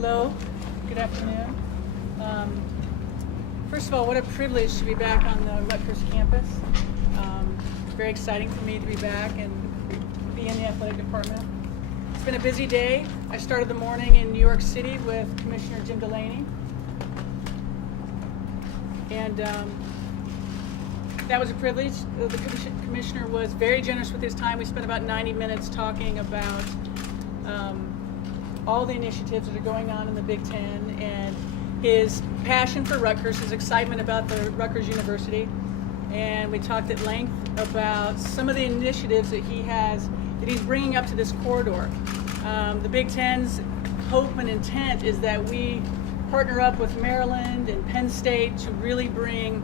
Hello, good afternoon. First of all, what a privilege to be back on the Rutgers campus. It's very exciting for me to be back and be in the athletic department. It's been a busy day. I started the morning in New York City with Commissioner Jim Delaney. And that was a privilege. The commissioner was very generous with his time. We spent about 90 minutes talking about all the initiatives that are going on in the Big Ten and his passion for Rutgers, his excitement about the Rutgers University. And we talked at length about some of the initiatives that he's bringing up to this corridor. The Big Ten's hope and intent is that we partner up with Maryland and Penn State to really bring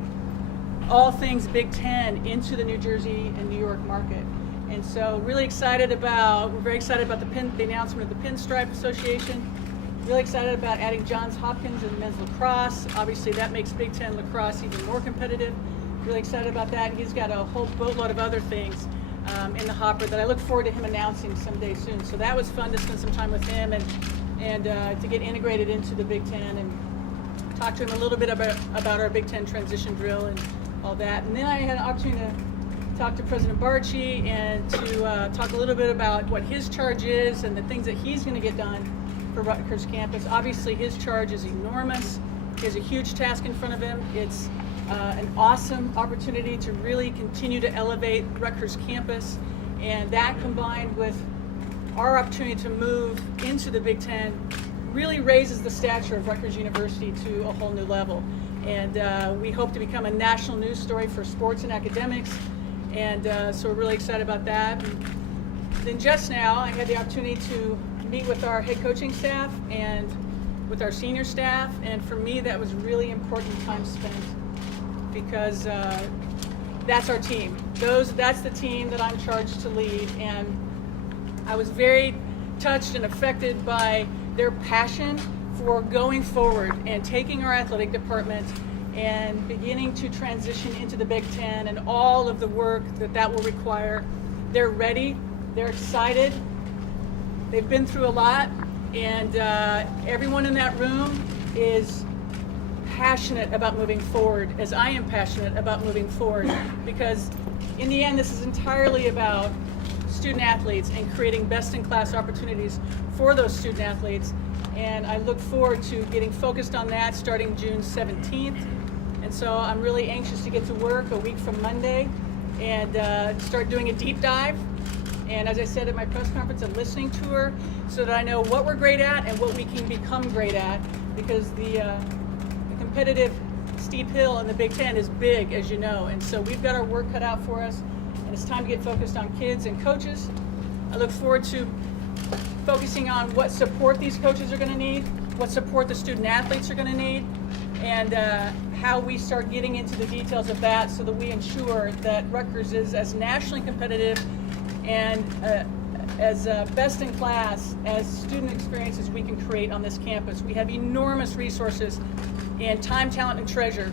all things Big Ten into the New Jersey and New York market. And so we're very excited about the announcement of the Pinstripe Association. Really excited about adding Johns Hopkins and men's lacrosse. Obviously that makes Big Ten lacrosse even more competitive. Really excited about that. And he's got a whole boatload of other things in the hopper that I look forward to him announcing someday soon. So that was fun to spend some time with him and to get integrated into the Big Ten and talk to him a little bit about our Big Ten transition drill and all that. And then I had an opportunity to talk to President Barchi and to talk a little bit about what his charge is and the things that he's going to get done for Rutgers campus. Obviously his charge is enormous. He has a huge task in front of him. It's an awesome opportunity to really continue to elevate Rutgers campus, and that combined with our opportunity to move into the Big Ten really raises the stature of Rutgers University to a whole new level. And we hope to become a national news story for sports and academics, and so we're really excited about that. And then just now I had the opportunity to meet with our head coaching staff and with our senior staff, and for me that was really important time spent because that's our team. That's the team that I'm charged to lead, and I was very touched and affected by their passion for going forward and taking our athletic department and beginning to transition into the Big Ten and all of the work that will require. They're ready, they're excited, they've been through a lot, and everyone in that room is passionate about moving forward, as I am passionate about moving forward, because in the end this is entirely about student athletes and creating best-in-class opportunities for those student athletes. And I look forward to getting focused on that starting June 17th. And so I'm really anxious to get to work a week from Monday and start doing a deep dive. And as I said at my press conference, a listening tour so that I know what we're great at and what we can become great at, because the competitive steep hill in the Big Ten is big, as you know. And so we've got our work cut out for us, and it's time to get focused on kids and coaches. I look forward to focusing on what support these coaches are going to need, what support the student athletes are going to need, and how we start getting into the details of that so that we ensure that Rutgers is as nationally competitive and as best in class as student experiences we can create on this campus. We have enormous resources and time, talent, and treasure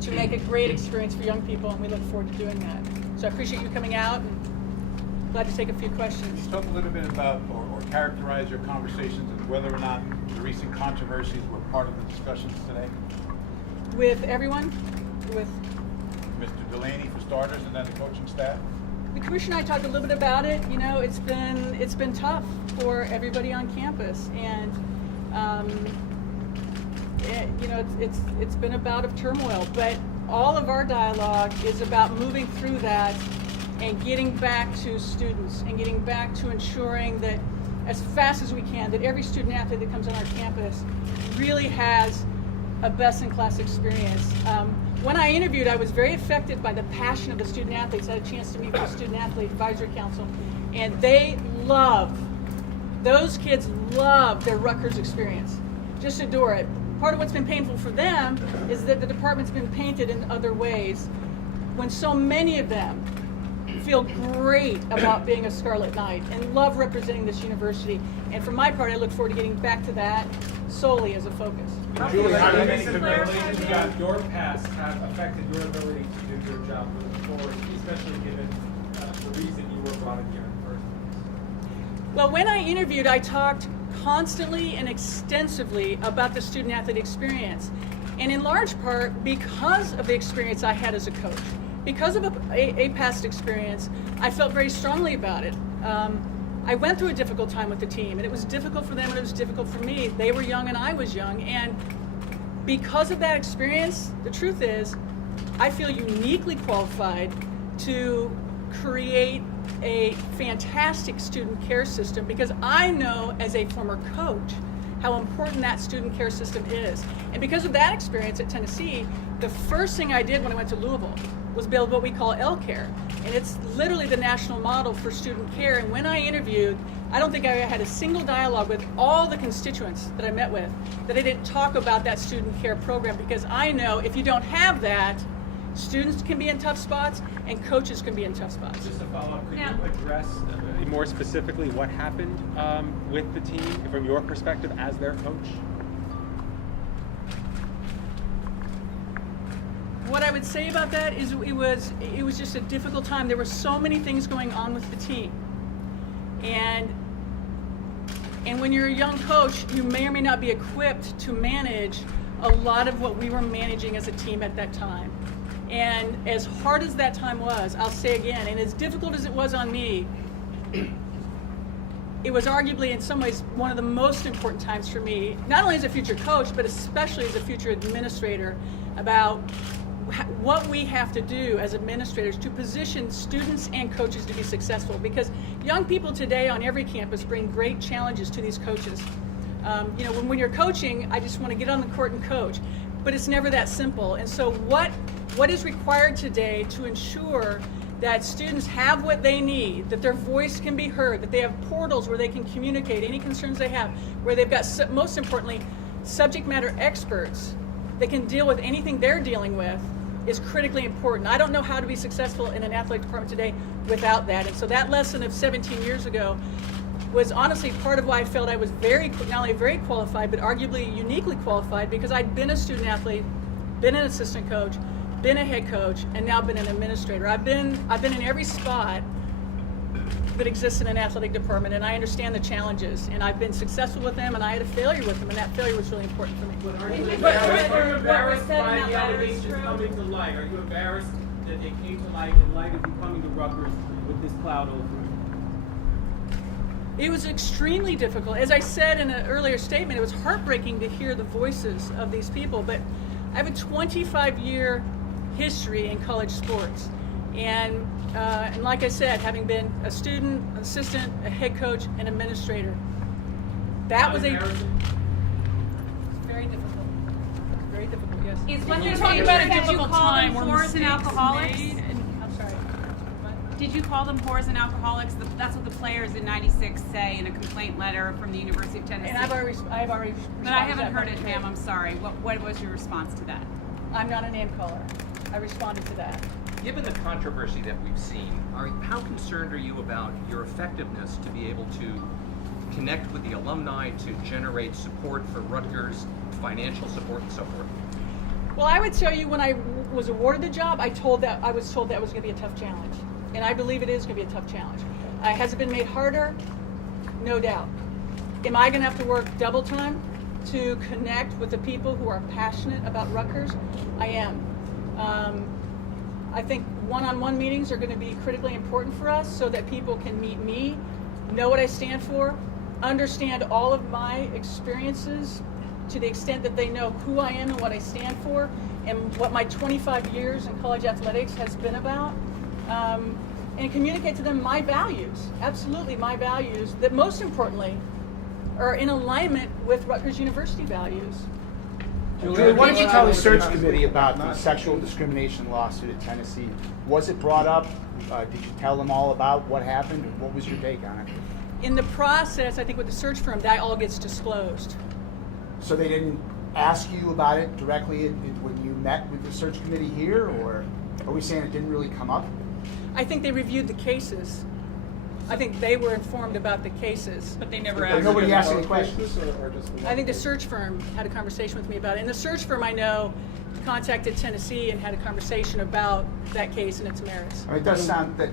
to make a great experience for young people, and we look forward to doing that. So I appreciate you coming out, and glad to take a few questions. Talk a little bit about or characterize your conversations and whether or not the recent controversies were part of the discussions today. With everyone? With Mr. Delaney for starters, and then the coaching staff? the commissioner and I talked a little bit about it. You know, it's been tough for everybody on campus, and it's been a bout of turmoil, but all of our dialogue is about moving through that and getting back to students and getting back to ensuring that as fast as we can, that every student athlete that comes on our campus really has a best-in-class experience. When I interviewed, I was very affected by the passion of the student athletes. I had a chance to meet with the Student Athlete Advisory Council, and those kids love their Rutgers experience, just adore it. Part of what's been painful for them is that the department's been painted in other ways, when so many of them feel great about being a Scarlet Knight and love representing this university. And for my part, I look forward to getting back to that solely as a focus. Julie, how do you think about your past have affected your ability to do your job moving forward, especially given the reason you were brought in here in the first place? Well, when I interviewed, I talked constantly and extensively about the student athlete experience. And in large part because of the experience I had as a coach. Because of a past experience, I felt very strongly about it. I went through a difficult time with the team, and it was difficult for them and it was difficult for me. They were young and I was young, and because of that experience, the truth is, I feel uniquely qualified to create a fantastic student care system because I know as a former coach how important that student care system is. And because of that experience at Tennessee, the first thing I did when I went to Louisville was build what we call L-Care. And it's literally the national model for student care. And when I interviewed, I don't think I had a single dialogue with all the constituents that I met with that I didn't talk about that student care program, because I know if you don't have that, students can be in tough spots and coaches can be in tough spots. Just to follow up, could Now- you address More specifically, what happened with the team from your perspective as their coach? What I would say about that is it was just a difficult time. There were so many things going on with the team. And when you're a young coach, you may or may not be equipped to manage a lot of what we were managing as a team at that time. And as hard as that time was, I'll say again, and as difficult as it was on me, it was arguably in some ways one of the most important times for me, not only as a future coach, but especially as a future administrator, about what we have to do as administrators to position students and coaches to be successful. Because young people today on every campus bring great challenges to these coaches. When you're coaching, I just want to get on the court and coach, but it's never that simple. And so what is required today to ensure that students have what they need, that their voice can be heard, that they have portals where they can communicate any concerns they have, where they've got, most importantly, subject matter experts that can deal with anything they're dealing with, is critically important. I don't know how to be successful in an athletic department today without that. And so that lesson of 17 years ago was honestly part of why I felt I was not only very qualified, but arguably uniquely qualified, because I'd been a student athlete, been an assistant coach, been a head coach, and now been an administrator. I've been in every spot that exists in an athletic department, and I understand the challenges, and I've been successful with them, and I had a failure with them, and that failure was really important for me. But are you What embarrassed was said by in that the letter is allegations true? coming to light? Are you embarrassed that they came to light in light of you coming to Rutgers with this cloud over it? It was extremely difficult. As I said in an earlier statement, it was heartbreaking to hear the voices of these people, but I have a 25-year history in college sports. And like I said, having been a student, assistant, a head coach, and administrator, that was Embarrassing? very difficult. Very difficult, yes. Is what You're they're talking saying about a that you difficult call time them where whores and mistakes alcoholics? made I'm sorry. What? Did you call them whores and alcoholics? That's what the players in '96 say in a complaint letter from the University of Tennessee. And I've already But I responded haven't to that heard it, publicly. ma'am. I'm sorry. What was your response to that? I'm not a name caller. I responded to that. Given the controversy that we've seen, how concerned are you about your effectiveness to be able to connect with the alumni, to generate support for Rutgers, financial support, and so forth? Well, I would tell you when I was awarded the job, I was told that was going to be a tough challenge. And I believe it is going to be a tough challenge. Has it been made harder? No doubt. Am I going to have to work double time to connect with the people who are passionate about Rutgers? I am. I think one-on-one meetings are going to be critically important for us so that people can meet me, know what I stand for, understand all of my experiences to the extent that they know who I am and what I stand for and what my 25 years in college athletics has been about, and communicate to them my values, absolutely my values, that most importantly are in alignment with Rutgers University values. Julie, why don't you tell the search committee about the sexual discrimination lawsuit at Tennessee? Was it brought up? Did you tell them all about what happened? And what was your take on it? In the process, I think with the search firm, that all gets disclosed. So they didn't ask you about it directly when you met with the search committee here, or are we saying it didn't really come up? I think they reviewed the cases. I think they were informed about the cases. But they never But nobody asked any questions. I think the search firm had a conversation with me about it. And the search firm, I know, contacted Tennessee and had a conversation about that case and its merits. I mean, it does sound that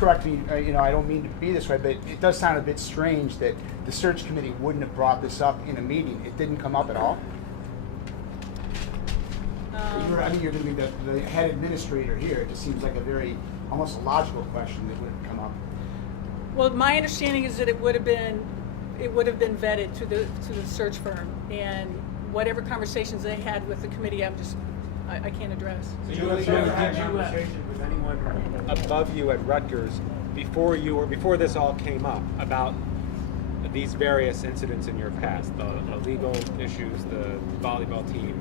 correct me, I don't mean to be this way, but it does sound a bit strange that the search committee wouldn't have brought this up in a meeting. It didn't come up at all? You're going to be the head administrator here. It just seems like a very, almost a logical question that would have come up. Well, my understanding is that it would have been vetted to the search firm, and whatever conversations they had with the committee, I can't address. So you had a conversation with anyone Above you at Rutgers, before this all came up, about these various incidents in your past, the legal issues, the volleyball team?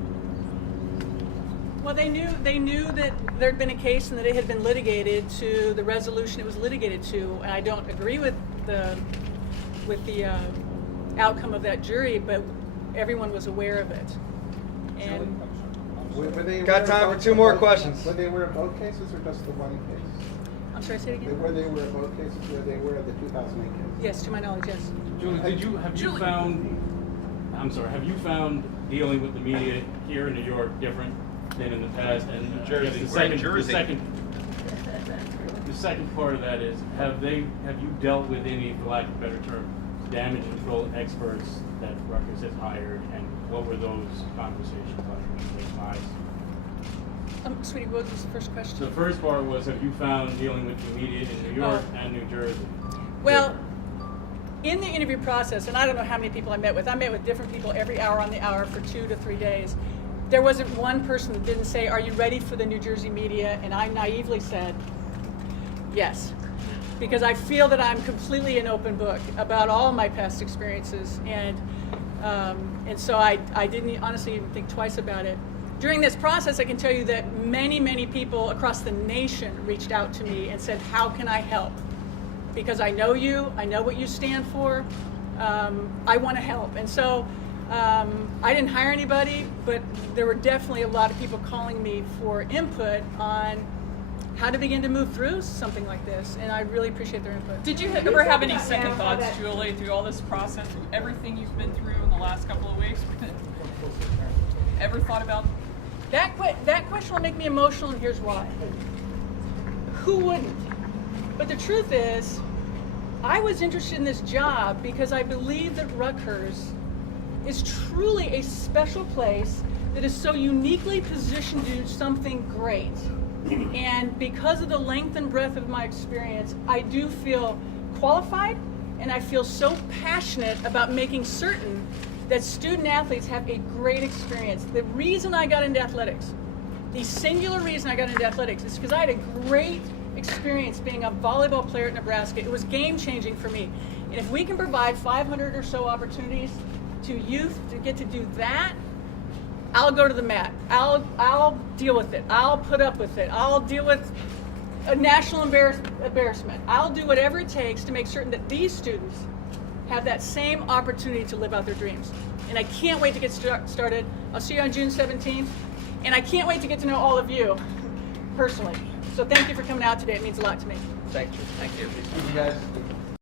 Well, they knew that there had been a case and that it had been litigated to the resolution it was litigated to. And I don't agree with the outcome of that jury, but everyone was aware of it. And Got time for two more questions. Were they aware of both cases or just the one case? I'm sorry, say it again. Were they aware of both cases? Were they aware of the 2008 case? Yes, to my knowledge, yes. Julie, have you found dealing with the media here in New York different than in the past? And New Jersey. The second part of that is, have you dealt with any, for lack of a better term, damage control experts that Rutgers has hired, and what were those conversations like? Sweetie, what was the first question? The first part was, have you found dealing with the media in New York and New Jersey? Well, in the interview process, and I don't know how many people I met with different people every hour on the hour for 2 to 3 days. There wasn't one person that didn't say, "Are you ready for the New Jersey media?" And I naively said, yes, because I feel that I'm completely an open book about all my past experiences, and so I didn't honestly even think twice about it. During this process, I can tell you that many, many people across the nation reached out to me and said, "How can I help? Because I know you, I know what you stand for, I want to help." And so I didn't hire anybody, but there were definitely a lot of people calling me for input on how to begin to move through something like this, and I really appreciate their input. Did you ever have any second thoughts, Julie, through all this process, through everything you've been through in the last couple of weeks? Ever thought about That question will make me emotional, and here's why. Who wouldn't? But the truth is, I was interested in this job because I believe that Rutgers is truly a special place that is so uniquely positioned to do something great. And because of the length and breadth of my experience, I do feel qualified, and I feel so passionate about making certain that student athletes have a great experience. The reason I got into athletics, the singular reason I got into athletics, is because I had a great experience being a volleyball player at Nebraska. It was game-changing for me. And if we can provide 500 or so opportunities to youth to get to do that, I'll go to the mat. I'll deal with it. I'll put up with it. I'll deal with a national embarrassment. I'll do whatever it takes to make certain that these students have that same opportunity to live out their dreams. And I can't wait to get started. I'll see you on June 17th. And I can't wait to get to know all of you personally. So thank you for coming out today. It means a lot to me. Thank you. Thank you. You guys.